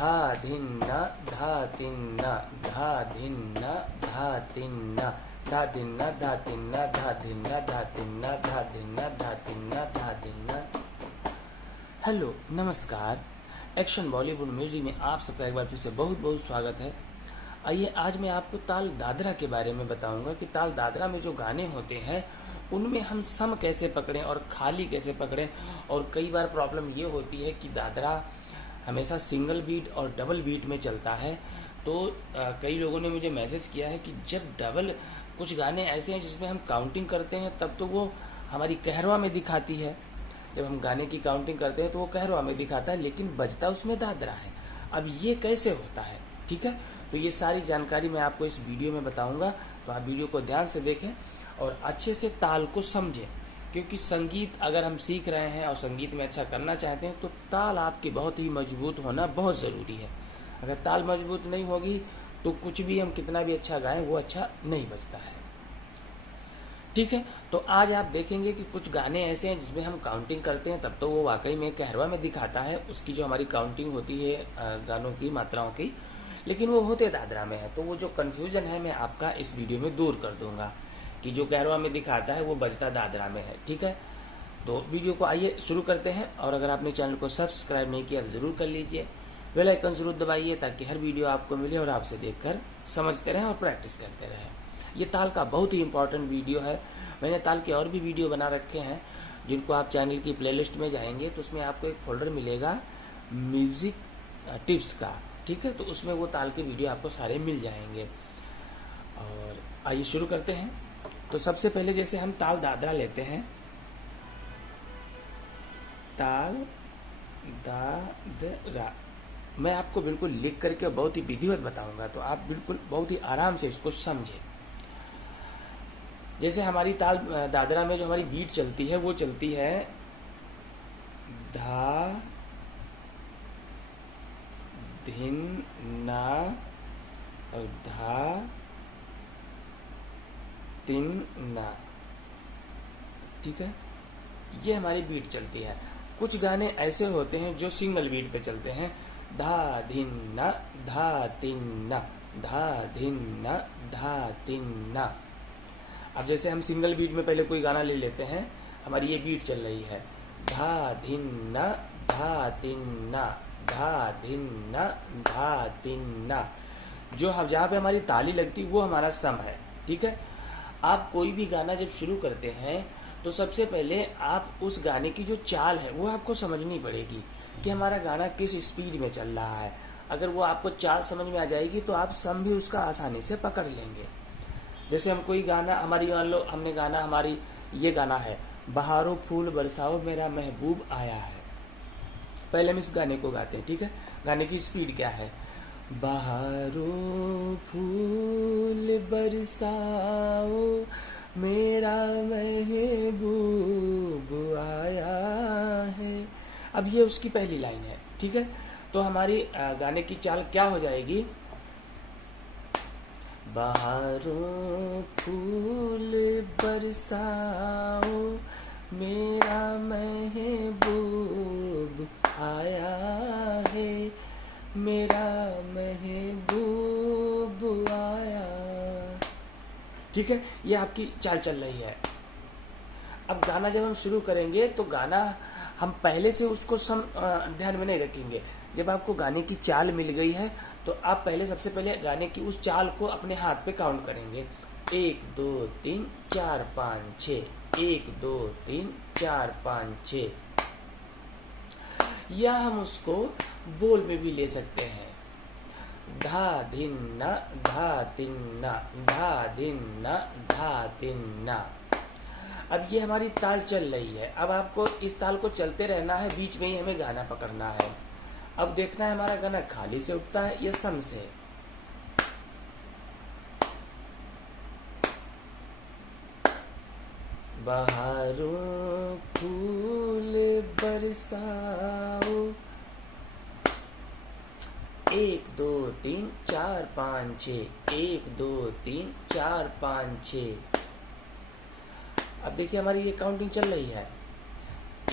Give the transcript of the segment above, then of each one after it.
धा धिन्न धा तिन्न धा धिन्न धा तिन्न धा धिन्न धा तिन्न धा धिन्न धा तिन्न धा धिन्न धा तिन्न धा धिन्न। हेलो नमस्कार, एक्शन बॉलीवुड म्यूजिक में आप सबका एक बार फिर से बहुत बहुत स्वागत है। आइए आज मैं आपको ताल दादरा के बारे में बताऊंगा कि ताल दादरा में जो गाने होते हैं उनमें हम सम कैसे पकड़ें और खाली कैसे पकड़ें। और कई बार प्रॉब्लम ये होती है कि दादरा हमेशा सिंगल बीट और डबल बीट में चलता है। तो कई लोगों ने मुझे मैसेज किया है कि जब डबल कुछ गाने ऐसे हैं जिसमें हम काउंटिंग करते हैं तब तो वो हमारी कहरवा में दिखाती है, जब हम गाने की काउंटिंग करते हैं तो वो कहरवा में दिखाता है लेकिन बजता उसमें दादरा है। अब ये कैसे होता है, ठीक है, तो ये सारी जानकारी मैं आपको इस वीडियो में बताऊंगा। तो आप वीडियो को ध्यान से देखें और अच्छे से ताल को समझें, क्योंकि संगीत अगर हम सीख रहे हैं और संगीत में अच्छा करना चाहते हैं तो ताल आपकी बहुत ही मजबूत होना बहुत ज़रूरी है। अगर ताल मजबूत नहीं होगी तो कुछ भी हम कितना भी अच्छा गाएं वो अच्छा नहीं बजता है, ठीक है। तो आज आप देखेंगे कि कुछ गाने ऐसे हैं जिसमें हम काउंटिंग करते हैं तब तो वो वाकई में कहरवा में दिखाता है, उसकी जो हमारी काउंटिंग होती है गानों की मात्राओं की, लेकिन वो होते दादरा में है। तो वो जो कन्फ्यूजन है मैं आपका इस वीडियो में दूर कर दूंगा कि जो कहरवा में दिखाता है वो बजता दादरा में है, ठीक है। तो वीडियो को आइए शुरू करते हैं। और अगर आपने चैनल को सब्सक्राइब नहीं किया तो जरूर कर लीजिए, बेल आइकन जरूर दबाइए ताकि हर वीडियो आपको मिले और आपसे देखकर समझते रहें और प्रैक्टिस करते रहें। ये ताल का बहुत ही इंपॉर्टेंट वीडियो है। मैंने ताल के और भी वीडियो बना रखे हैं जिनको आप चैनल की प्लेलिस्ट में जाएंगे तो उसमें आपको एक फोल्डर मिलेगा म्यूजिक टिप्स का, ठीक है। तो उसमें वो ताल के वीडियो आपको सारे मिल जाएंगे। और आइए शुरू करते हैं। तो सबसे पहले जैसे हम ताल दादरा लेते हैं, ताल दादरा मैं आपको बिल्कुल लिख करके बहुत ही विधिवत बताऊंगा, तो आप बिल्कुल बहुत ही आराम से इसको समझें। जैसे हमारी ताल दादरा में जो हमारी बीट चलती है वो चलती है धा धिन ना और धा तिन ना, ठीक है। ये हमारी बीट चलती है। कुछ गाने ऐसे होते हैं जो सिंगल बीट पे चलते हैं, धा धिन ना धा तिन ना धा धिन ना धा तिन ना। अब जैसे हम सिंगल बीट में पहले कोई गाना ले लेते हैं, हमारी ये बीट चल रही है धा धिन ना धा तिन ना धा धिन ना धा तिन ना। जो हम जहाँ पे हमारी ताली लगती वो हमारा सम है, ठीक है। आप कोई भी गाना जब शुरू करते हैं तो सबसे पहले आप उस गाने की जो चाल है वो आपको समझनी पड़ेगी कि हमारा गाना किस स्पीड में चल रहा है। अगर वो आपको चाल समझ में आ जाएगी तो आप सम भी उसका आसानी से पकड़ लेंगे। जैसे हम कोई गाना हमारी मान लो हमने गाना हमारी ये गाना है बहारों फूल बरसाओ मेरा महबूब आया है। पहले हम इस गाने को गाते हैं, ठीक है। गाने की स्पीड क्या है, बहारों फूल बरसाओ मेरा महबूब आया है। अब ये उसकी पहली लाइन है, ठीक है। तो हमारी गाने की चाल क्या हो जाएगी, बहारों फूल बरसाओ मेरा महबूब आया है, मेरा महबूब आया, ठीक है। ये आपकी चाल चल रही है। अब गाना जब हम शुरू करेंगे तो गाना हम पहले से उसको ध्यान में नहीं रखेंगे। जब आपको गाने की चाल मिल गई है तो आप पहले सबसे पहले गाने की उस चाल को अपने हाथ पे काउंट करेंगे, 1 2 3 4 5 6 1 2 3 4 5 6। या हम उसको बोल में भी ले सकते हैं, धा धिन ना धा तिन ना धा धिन ना धा तिन ना। अब ये हमारी ताल चल रही है। अब आपको इस ताल को चलते रहना है, बीच में ही हमें गाना पकड़ना है। अब देखना है हमारा गाना खाली से उठता है या सम से। बहारों फूल बरसाओ 1 2 3 4 5 6 1 2 3 4 5 6। अब देखिए हमारी ये काउंटिंग चल रही है,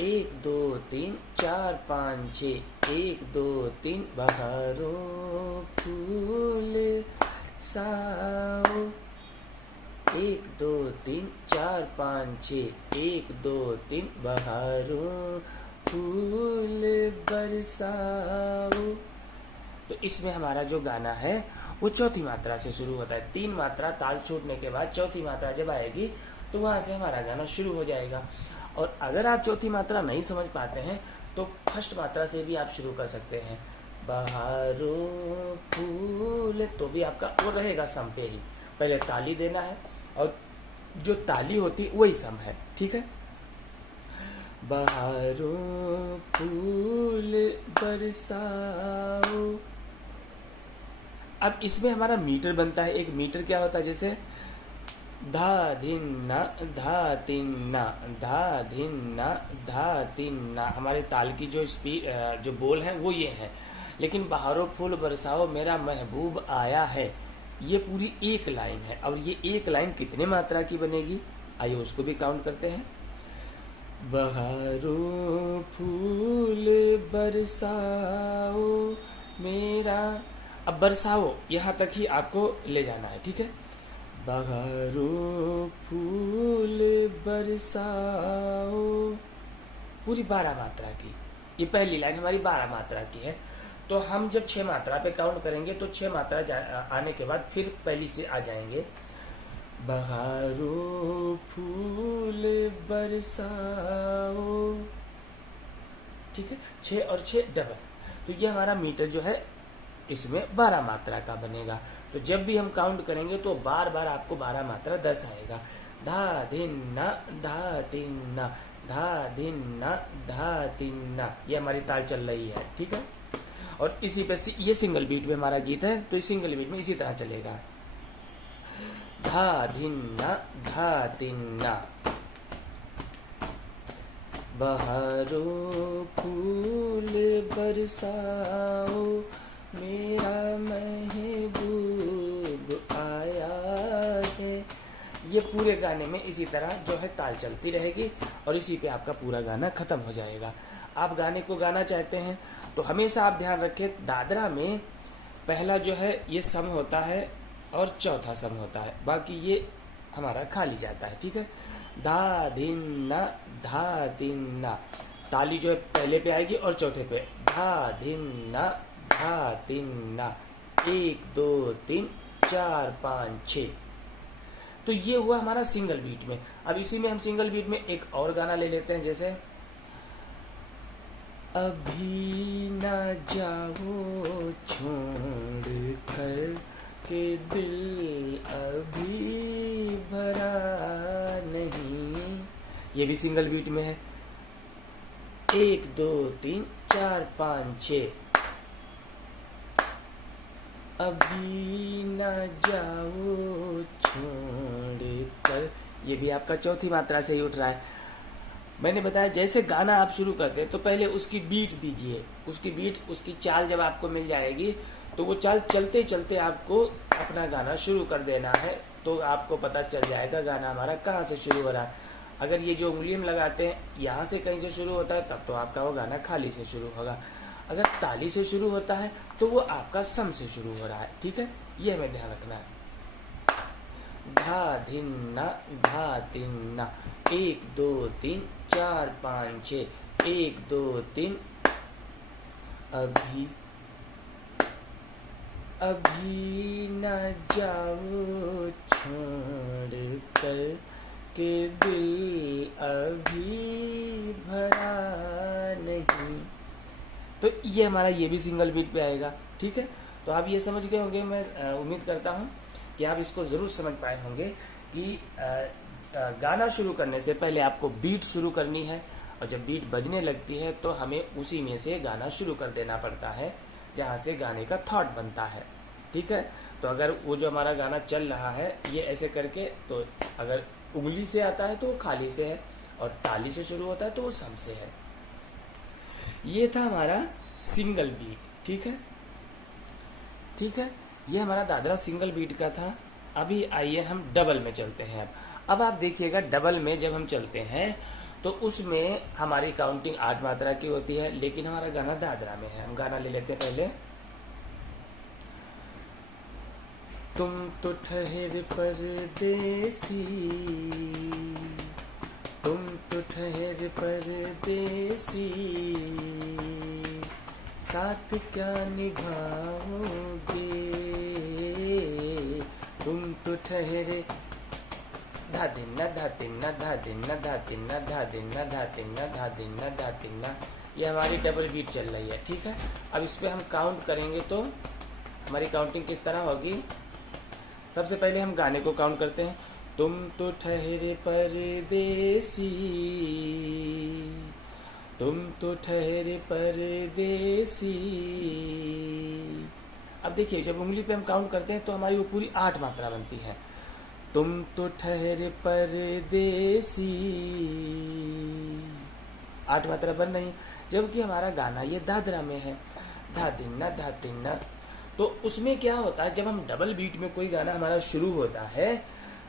1 2 3 4 5 6 1 2 3 बहारो फूल साओ 1 2 3 4 5 6 1 2 3 बहारो फूल बरसाओ। तो इसमें हमारा जो गाना है वो चौथी मात्रा से शुरू होता है। 3 मात्रा ताल छूटने के बाद चौथी मात्रा जब आएगी तो वहां से हमारा गाना शुरू हो जाएगा। और अगर आप चौथी मात्रा नहीं समझ पाते हैं तो फर्स्ट मात्रा से भी आप शुरू कर सकते हैं। बहारो फूल, तो भी आपका वो रहेगा सम पे ही, पहले ताली देना है और जो ताली होती वही सम है, ठीक है। बहारो फूल बरसाओ। अब इसमें हमारा मीटर बनता है। एक मीटर क्या होता है, जैसे धा धिन्ना धा तिन्ना धा धिन्ना धा तिन्ना, हमारे ताल की जो स्पीड जो बोल है वो ये है। लेकिन बहारो फूल बरसाओ मेरा महबूब आया है, ये पूरी एक लाइन है। और ये एक लाइन कितने मात्रा की बनेगी, आइए उसको भी काउंट करते हैं। बहारो फूल बरसाओ मेरा, अब बरसाओ यहाँ तक ही आपको ले जाना है, ठीक है। बहारो फूल बरसाओ, पूरी 12 मात्रा की, ये पहली लाइन हमारी 12 मात्रा की है। तो हम जब 6 मात्रा पे काउंट करेंगे तो 6 मात्रा आने के बाद फिर पहली से आ जाएंगे। बहारो फूल बरसाओ, ठीक है। 6 और 6 डबल, तो ये हमारा मीटर जो है इसमें 12 मात्रा का बनेगा। तो जब भी हम काउंट करेंगे तो बार बार आपको 12 मात्रा 10 आएगा। धा धिन्ना धा तिन्ना धा धिन्ना धा तिन्ना, ये हमारी ताल चल रही है, ठीक है। और इसी पे ये सिंगल बीट में हमारा गीत है, तो इस सिंगल बीट में इसी तरह चलेगा। धा धिन्ना धा तिन्ना बहारो फूल बरसाओ मेरा महबूब आया है। ये पूरे गाने में इसी तरह जो है ताल चलती रहेगी और इसी पे आपका पूरा गाना खत्म हो जाएगा। आप गाने को गाना चाहते हैं तो हमेशा आप ध्यान रखें, दादरा में पहला जो है ये सम होता है और चौथा सम होता है, बाकी ये हमारा खाली जाता है, ठीक है। धा धिन्ना धा तिन्ना, ताली जो है पहले पे आएगी और चौथे पे धा धिन्ना धा तिन्ना 1 2 3 4 5 6। तो ये हुआ हमारा सिंगल बीट में। अब इसी में हम सिंगल बीट में एक और गाना ले लेते हैं, जैसे अभी न जाओ छोड़ कर के दिल अभी भरा नहीं, ये भी सिंगल बीट में है। 1 2 3 4 5 6 अभी न जाओ छोड़ कर, ये भी आपका चौथी मात्रा से ही उठ रहा है। मैंने बताया जैसे गाना आप शुरू करते हैं तो पहले उसकी बीट दीजिए, उसकी बीट उसकी चाल जब आपको मिल जाएगी तो वो चाल चलते चलते आपको अपना गाना शुरू कर देना है, तो आपको पता चल जाएगा गाना हमारा कहाँ से शुरू हो रहा है। अगर ये जो उंगली हम लगाते हैं यहाँ से कहीं से शुरू होता है तब तो आपका वो गाना खाली से शुरू होगा। अगर ताली से शुरू होता है तो वो आपका सम से शुरू हो रहा है, ठीक है। ये हमें ध्यान रखना है। धा धिन्ना धा तिन्ना 1 2 3 4 5 6 1 2 3 अभी अभी न जाओ छोड़ कर के दिल अभी भरा नहीं। तो ये हमारा ये भी सिंगल बीट पे आएगा, ठीक है। तो आप ये समझ गए होंगे, मैं उम्मीद करता हूँ कि आप इसको जरूर समझ पाए होंगे कि गाना शुरू करने से पहले आपको बीट शुरू करनी है और जब बीट बजने लगती है तो हमें उसी में से गाना शुरू कर देना पड़ता है जहाँ से गाने का थॉट बनता है, ठीक है। तो अगर वो जो हमारा गाना चल रहा है ये ऐसे करके, तो अगर उंगली से आता है तो वो खाली से है और ताली से शुरू होता है तो वो सम से है। ये था हमारा सिंगल बीट, ठीक है, ठीक है। ये हमारा दादरा सिंगल बीट का था। अभी आइए हम डबल में चलते हैं। अब आप देखिएगा डबल में जब हम चलते हैं तो उसमें हमारी काउंटिंग 8 मात्रा की होती है, लेकिन हमारा गाना दादरा में है। हम गाना ले लेते हैं पहले। तुम तो ठहर परदेसी, तुम तो ठहर परदेसी, साथ क्या निभाओगे, तुम तो ठहरे। धा दिन्ना धा तिन्ना धा दिन्ना धा तिन्ना धा दिन्ना धा तिन्ना धा दिन्ना धा तिन्ना, ये हमारी डबल बीट चल रही है। ठीक है, अब इस पे हम काउंट करेंगे तो हमारी काउंटिंग किस तरह होगी। सबसे पहले हम गाने को काउंट करते हैं। तुम तो ठहरे परदेसी, तुम तो ठहरे परदेसी। अब देखिए, जब उंगली पे हम काउंट करते हैं तो हमारी वो पूरी 8 मात्रा बनती है। तुम तो ठहरे परदेसी, 8 मात्रा बन रही, जबकि हमारा गाना ये दादरा में है, धा दिन्ना धा तिन्ना। तो उसमें क्या होता है, जब हम डबल बीट में कोई गाना हमारा शुरू होता है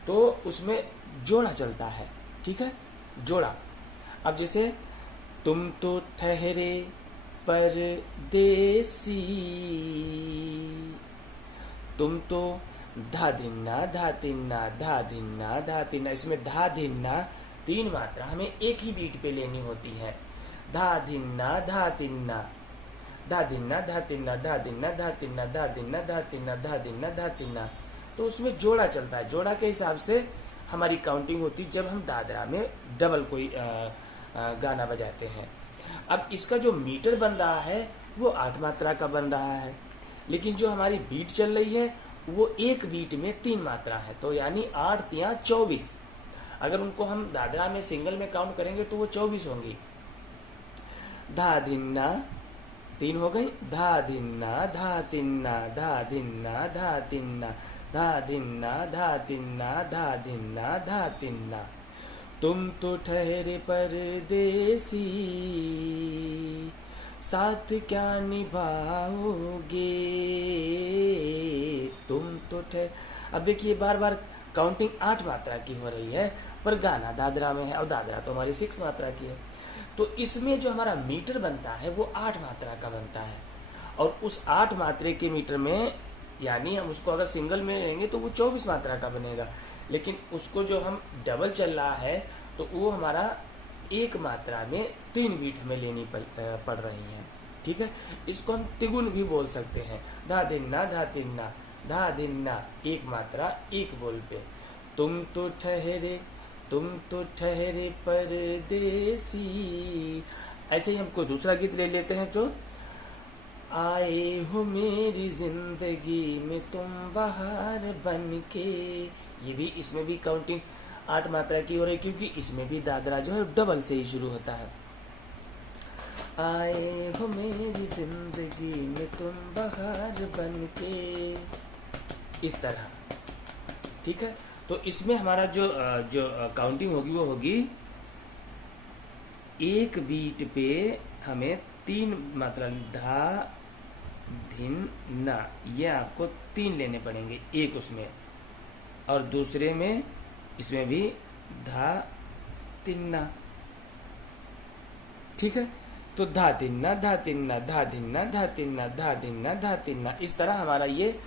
तो उसमें जोड़ा चलता है। ठीक है, जोड़ा। अब जैसे तुम तो ठहरे परदेसी, तुम तो धा धिन्ना धा तिन्ना धा धिन्ना धा तिन्ना, इसमें धा धिन्ना 3 मात्रा हमें एक ही बीट पे लेनी होती है। धा धिन्ना धा तिन्ना, धा दिन्ना धा तिन्ना धा दिन्ना धा तिन्ना धा दिन्ना धा तिन्ना धा दिन्ना धा तिन्ना। तो उसमें जोड़ा चलता है, जोड़ा के हिसाब से हमारी काउंटिंग होती जब हम दादरा में डबल कोई गाना बजाते हैं। अब इसका जो मीटर बन रहा है वो 8 मात्रा का बन रहा है, लेकिन जो हमारी बीट चल रही है वो एक बीट में 3 मात्रा है, तो यानी 8 3 24। अगर उनको हम दादरा में सिंगल में काउंट करेंगे तो वो 24 होंगी। धा धिन्ना 3 हो गई, धा धिन्ना धा तिन्ना धा धिन्ना धा तिन्ना धा धिन्ना धा तिन्ना धा धिन्ना धा तिन्ना। तुम तो ठहरे परदेसी, साथ क्या निभाओगे, तुम तो ठहर। अब देखिए, बार बार काउंटिंग 8 मात्रा की हो रही है, पर गाना दादरा में है और दादरा तो हमारी 6 मात्रा की है। तो इसमें जो हमारा मीटर बनता है वो 8 मात्रा का बनता है, और उस 8 मात्रे के मीटर में, यानी हम उसको अगर सिंगल में लेंगे तो वो 24 मात्रा का बनेगा, लेकिन उसको जो हम डबल चल रहा है तो वो हमारा एक मात्रा में 3 बीट हमें लेनी पड़ रही है। ठीक है, इसको हम तिगुन भी बोल सकते हैं। धा दिन्ना धा तिन्ना धा दिन्ना, एक मात्रा एक बोल पे। तुम तो ठहरे, तुम तो ठहरे परदेसी। ऐसे ही हमको दूसरा गीत ले लेते हैं जो आए हो मेरी जिंदगी में तुम बहार बन के। ये भी, इसमें भी काउंटिंग 8 मात्रा की हो रही, क्योंकि इसमें भी दादरा जो है डबल से ही शुरू होता है। आए हो मेरी जिंदगी में तुम बहार बन के, इस तरह। ठीक है, तो इसमें हमारा जो काउंटिंग होगी वो होगी, एक बीट पे हमें 3 मात्रा, धा धिन ना, ये आपको 3 लेने पड़ेंगे एक उसमें, और दूसरे में इसमें भी धा तिन्ना। ठीक है, तो धा तिन्ना धा तिन्ना धा धिन्ना धा तिन्ना धा धिन्ना धा तिन्ना, इस तरह हमारा ये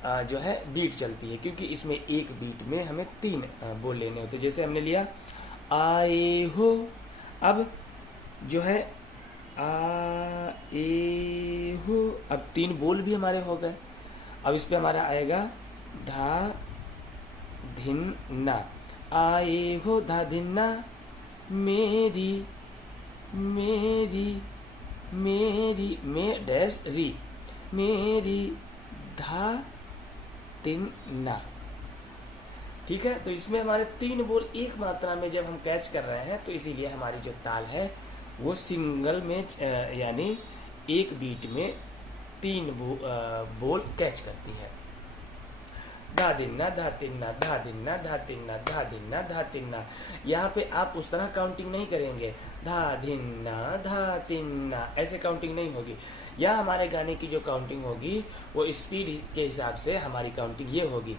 जो है बीट चलती है, क्योंकि इसमें एक बीट में हमें 3 बोल लेने होते। जैसे हमने लिया आए हो, अब जो है आए हो, अब 3 बोल भी हमारे हो गए। अब इस पे हमारा आएगा धा धिन ना, आए हो धा धिन ना, मेरी मेरी मेरी में डैश री, मेरी धा तिन ना। ठीक है, तो इसमें हमारे 3 बोल एक मात्रा में जब हम कैच कर रहे हैं, तो इसीलिए हमारी जो ताल है वो सिंगल में, यानी एक बीट में 3 बोल कैच करती है। धा दिन्ना धा तिन्ना धा दिन्ना धा तिन्ना धा दिन्ना धा तिन्ना। यहाँ पे आप उस तरह काउंटिंग नहीं करेंगे, धा धिन्ना धा तिन्ना, ऐसे काउंटिंग नहीं होगी। या हमारे गाने की जो काउंटिंग होगी वो स्पीड के हिसाब से हमारी काउंटिंग ये होगी,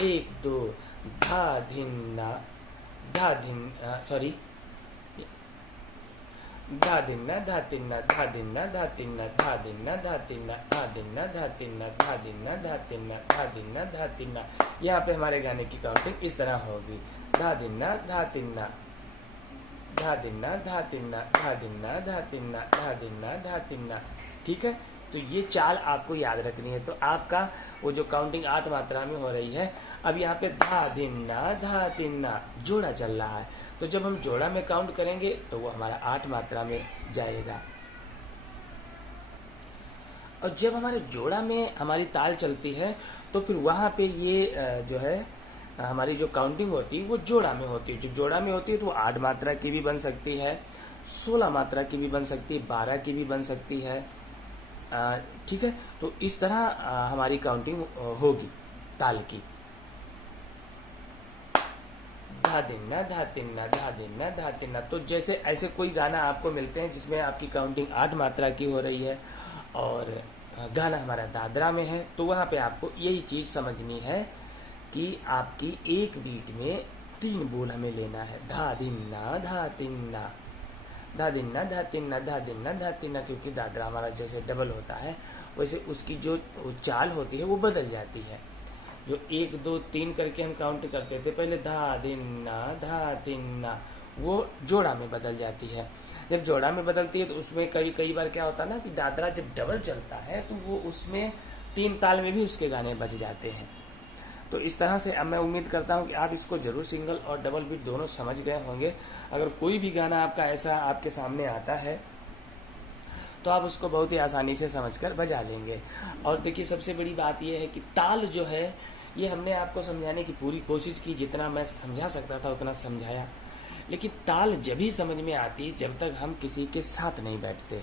1 2 धा धिन्ना धा धिन सॉरी धा धिन्ना धा तिन्ना धा धिन्ना धा तिन्ना धा धिन्ना धा तिन्ना धा धिन्ना धा तिन्ना धा धिन्ना धा तिन्ना धा धिन्ना धा तिन्ना। यहाँ पे हमारे गाने की काउंटिंग इस तरह होगी, धा धिन्ना धा तिन्ना धा धिन्ना धा तिन्ना धा धिन्ना धा तिन्ना धा धिन्ना धा तिन्ना। ठीक है, तो ये चाल आपको याद रखनी है। तो आपका वो जो काउंटिंग 8 मात्रा में हो रही है, अब यहाँ पे धा धिन्ना धा तिन्ना जोड़ा चल रहा है, तो जब हम जोड़ा में काउंट करेंगे तो वो हमारा 8 मात्रा में जाएगा। और जब हमारे जोड़ा में हमारी ताल चलती है तो फिर वहां पे ये जो है हमारी जो काउंटिंग होती है वो जोड़ा में होती है। जो जोड़ा में होती है तो वो 8 मात्रा की भी बन सकती है, 16 मात्रा की भी बन सकती है, 12 की भी बन सकती है। ठीक है, तो इस तरह हमारी काउंटिंग होगी ताल की। धा दिन्ना धा तिन्ना धा दिन्ना धा तिन्ना। तो जैसे ऐसे कोई गाना आपको मिलते हैं जिसमें आपकी काउंटिंग 8 मात्रा की हो रही है और गाना हमारा दादरा में है, तो वहां पे आपको यही चीज समझनी है कि आपकी एक बीट में 3 बोल हमें लेना है, धा दिन्ना धा तिन्ना धा दिन्ना धा तिन्ना धा दिन्ना धा तिन्ना। क्योंकि दादरा हमारा जैसे डबल होता है वैसे उसकी जो चाल होती है वो बदल जाती है। जो 1 2 3 करके हम काउंट करते थे पहले, धा दिन्ना धा तिन्ना, वो जोड़ा में बदल जाती है। जब जोड़ा में बदलती है तो उसमें कई बार क्या होता है ना कि दादरा जब डबल चलता है तो वो उसमें 3 ताल में भी उसके गाने बज जाते हैं। तो इस तरह से अब मैं उम्मीद करता हूं कि आप इसको जरूर सिंगल और डबल बीट दोनों समझ गए होंगे। अगर कोई भी गाना आपका ऐसा आपके सामने आता है तो आप उसको बहुत ही आसानी से समझकर बजा लेंगे। और देखिए सबसे बड़ी बात यह है कि ताल जो है ये हमने आपको समझाने की पूरी कोशिश की, जितना मैं समझा सकता था उतना समझाया, लेकिन ताल जब ही समझ में आती जब तक हम किसी के साथ नहीं बैठते।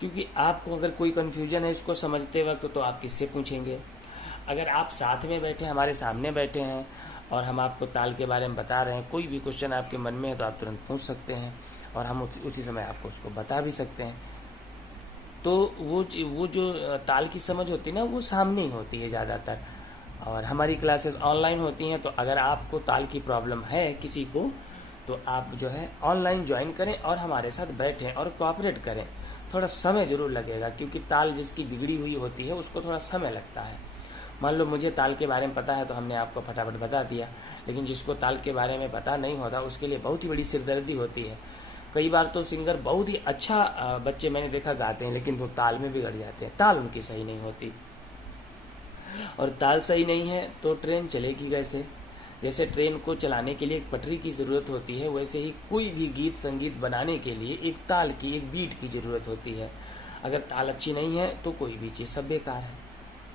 क्योंकि आपको अगर कोई कंफ्यूजन है इसको समझते वक्त तो आप किससे पूछेंगे। अगर आप साथ में बैठे हमारे सामने बैठे हैं और हम आपको ताल के बारे में बता रहे हैं, कोई भी क्वेश्चन आपके मन में है तो आप तुरंत पूछ सकते हैं और हम उसी समय आपको उसको बता भी सकते हैं। तो वो जो ताल की समझ होती है ना वो सामने ही होती है ज़्यादातर। और हमारी क्लासेस ऑनलाइन होती हैं, तो अगर आपको ताल की प्रॉब्लम है किसी को तो आप जो है ऑनलाइन ज्वाइन करें और हमारे साथ बैठें और कोऑपरेट करें। थोड़ा समय जरूर लगेगा क्योंकि ताल जिसकी बिगड़ी हुई होती है उसको थोड़ा समय लगता है। मान लो मुझे ताल के बारे में पता है तो हमने आपको फटाफट बता दिया, लेकिन जिसको ताल के बारे में पता नहीं होता उसके लिए बहुत ही बड़ी सिरदर्दी होती है। कई बार तो सिंगर बहुत ही अच्छा बच्चे मैंने देखा गाते हैं लेकिन वो ताल में बिगड़ जाते हैं, ताल उनकी सही नहीं होती। और ताल सही नहीं है तो ट्रेन चलेगी कैसे? जैसे ट्रेन को चलाने के लिए एक पटरी की जरूरत होती है, वैसे ही कोई भी गीत संगीत बनाने के लिए एक ताल की, एक बीट की जरूरत होती है। अगर ताल अच्छी नहीं है तो कोई भी चीज़ सब बेकार है।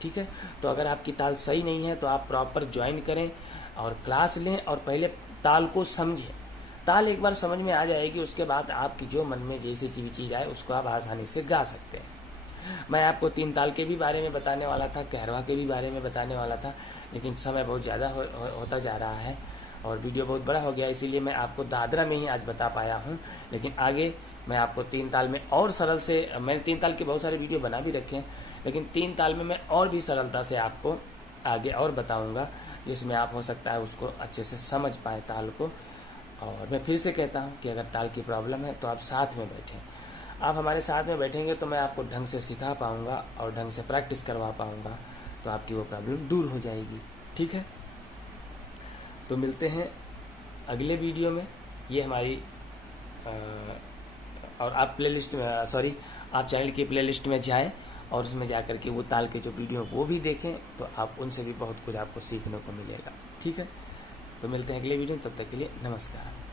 ठीक है, तो अगर आपकी ताल सही नहीं है तो आप प्रॉपर ज्वाइन करें और क्लास लें और पहले ताल को समझें। ताल एक बार समझ में आ जाएगी उसके बाद आपकी जो मन में जैसी भी चीज़ आए उसको आप आसानी से गा सकते हैं। मैं आपको 3 ताल के भी बारे में बताने वाला था, कहरवा के भी बारे में बताने वाला था, लेकिन समय बहुत ज़्यादा होता जा रहा है और वीडियो बहुत बड़ा हो गया, इसीलिए मैं आपको दादरा में ही आज बता पाया हूँ। लेकिन आगे मैं आपको 3 ताल में और सरल से, मैंने 3 ताल के बहुत सारे वीडियो बना भी रखे हैं, लेकिन 3 ताल में मैं और भी सरलता से आपको आगे और बताऊँगा, जिसमें आप हो सकता है उसको अच्छे से समझ पाए ताल को। और मैं फिर से कहता हूँ कि अगर ताल की प्रॉब्लम है तो आप साथ में बैठें। आप हमारे साथ में बैठेंगे तो मैं आपको ढंग से सिखा पाऊंगा और ढंग से प्रैक्टिस करवा पाऊंगा, तो आपकी वो प्रॉब्लम दूर हो जाएगी। ठीक है, तो मिलते हैं अगले वीडियो में। ये हमारी और आप प्लेलिस्ट में आप चैनल की प्लेलिस्ट में जाएं और उसमें जाकर के वो ताल के जो वीडियो वो भी देखें, तो आप उनसे भी बहुत कुछ आपको सीखने को मिलेगा। ठीक है, तो मिलते हैं अगले वीडियो में, तब तक के लिए नमस्कार।